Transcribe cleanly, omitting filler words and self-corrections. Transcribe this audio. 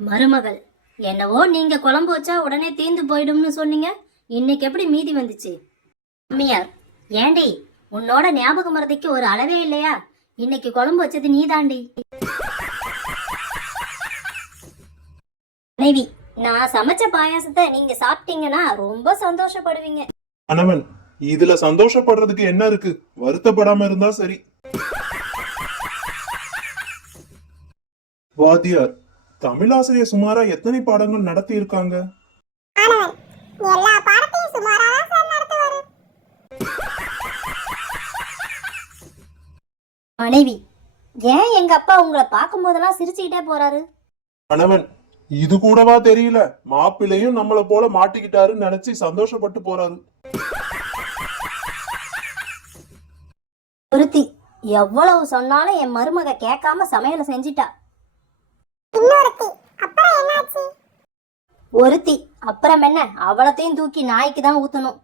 மருமகள், என்னவோ நீங்க குழம்பு வச்சா உடனே தீந்து போயிடும்னு சொன்னீங்க. இன்னைக்கு எப்படி மீதி வந்துச்சு? அம்மியார், ஏண்டி உன்னோட ஞாபக மறதிக்கு ஒரு அளவே இல்லையா? இன்னைக்கு குழம்பு வச்சது நீதாண்டி. மனைவி, நான் சமைச்ச பாயாசத்தை நீங்க சாப்பிட்டீங்கன்னா ரொம்ப சந்தோஷப்படுவீங்க. கணவன், இதுல சந்தோஷப்படுறதுக்கு என்ன இருக்கு? வருத்தப்படாம இருந்தா சரி. வாத்தியார், தமிழாசிரியர் சுமாரா எத்தனை பாடங்கள் நடத்தி இருக்காங்க? எல்லா பாடத்தையும் சுமாரா தான் சார் நடத்துவாரு. மனைவி, ஏன் எங்க அப்பா உங்களை பார்க்கும் போதெல்லாம் சிரிச்சுக்கிட்டே போறாரு? கணவன், இது கூடவா தெரியல? மாப்பிள்ளையும் நம்மள போல மாட்டிக்கிட்டாருன்னு நினைச்சு சந்தோஷப்பட்டு போறாரு. ஒருத்தி, எவ்வளவு சொன்னாலும் என் மருமக கேட்காம சமையல செஞ்சிட்டா. இன்னொருத்தி, அப்புறம் என்னாச்சு? ஒருத்தி, அப்புறம் என்ன, அவளத்தையும் தூக்கி நாய்க்கு தான் ஊத்தணும்.